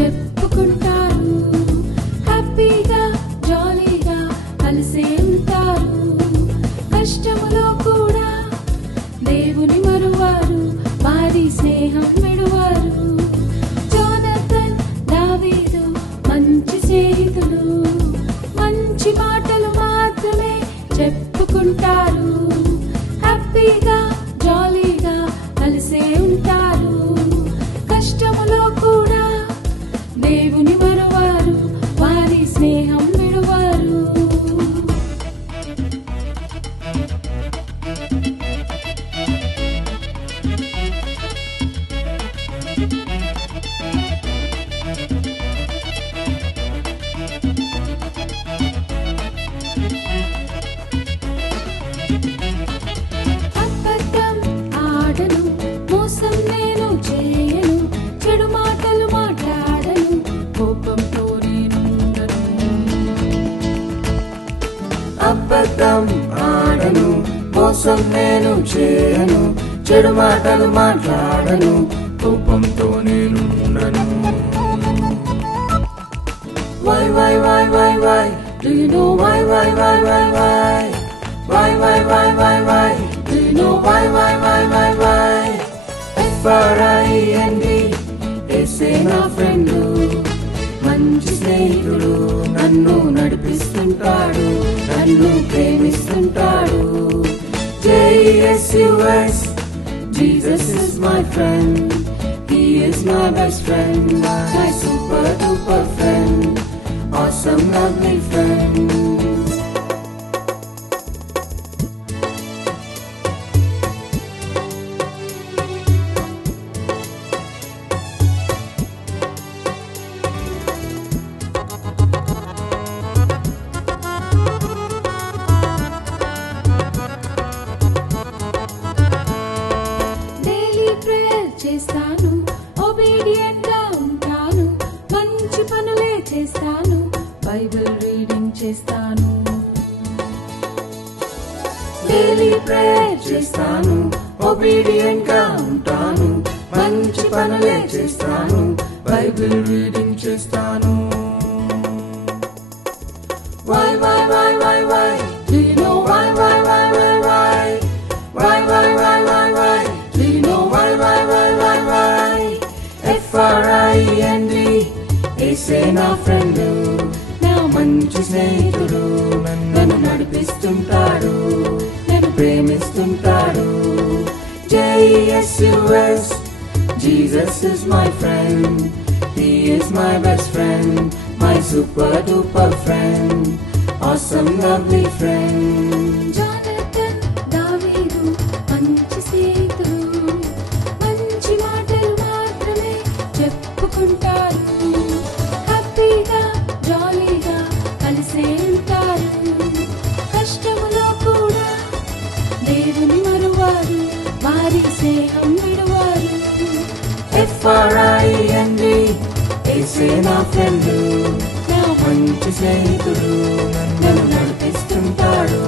చెప్పుకుంటారు. హ్యాపీగా జాలీగా కలిసే ఉంటారు. కష్టములో కూడా దేవుని మరువారు, వారి స్నేహం విడువారు. జోనతన్ దావీదు మంచి స్నేహితులు, మంచి మాటలు మాత్రమే చెప్పుకుంటారు. హ్యాపీగా జాలీగా కలిసే ఉంటారు. కష్టములో కూడా దేవుని మరువారు, వారి స్నేహం విడువారు. అబద్ధం ఆడను, మోసం నేను చేయను, చెడు మాటలు మాట్లాడను, కోపంతో నేనుండను. అబద్ధం ఆడను, మోసం నేను చేయను, చెడు మాటలు మాట్లాడను, కోపంతో నేనుండను. Why, why, why, why, why? Do you know why, why, why, why, why? Why, why, why, why, why? Do you know why, why, why, why, why? FRIEND, యేసే నా ఫ్రెండ్, మంచి స్నేహితుడు, నన్ను నడిపిస్తుంటాడు, నన్ను ప్రేమిస్తుంటాడు. JESUS, Jesus is my friend, He is my best friend, my super duper friend, awesome lovely friend. Daily prayer చేస్తాను, obedient గా ఉంటాను, మంచి పనులే చేస్తాను, బైబిల్ రీడింగ్ చేస్తాను. డైలీ ప్రేయర్ చేస్తాను, ఒబీడియంట్ గా ఉంటాను, మంచి పనులే చేస్తాను, బైబిల్ రీడింగ్ చేస్తాను. Why, why, why, why, why? Do you know why, why, why, why, why? Why, why, why, why, why? Do you know why, why, why, why, why? FRIEND, యేసే నా friend, నా మంచి స్నేహితుడు, నన్ను నడిపిస్తుంటాడు, నన్ను ప్రేమిస్తుంటాడు. JESUS, Jesus is my friend, He is my best friend, my super duper friend, awesome lovely friend. Jonathan దావీదు మంచి స్నేహితులు, మంచి మాటలు మాత్రమే చెప్పుకుంటారు. హ్యాపీగా జాలీగా కలిసే ఉంటారు. కష్టములో కూడా దేవుని మరువారు, వారి స్నేహం విడువారు. FRIEND, యేసే నా ఫ్రెండ్, నా మంచి స్నేహితుడు, నన్ను నడిపిస్తుంటాడు,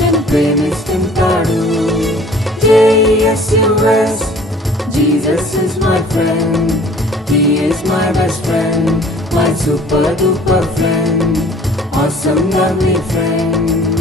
నన్ను ప్రేమిస్తుంటాడు. JESUS, Jesus is my friend, He is my best friend, my super duper friend, awesome lovely friend.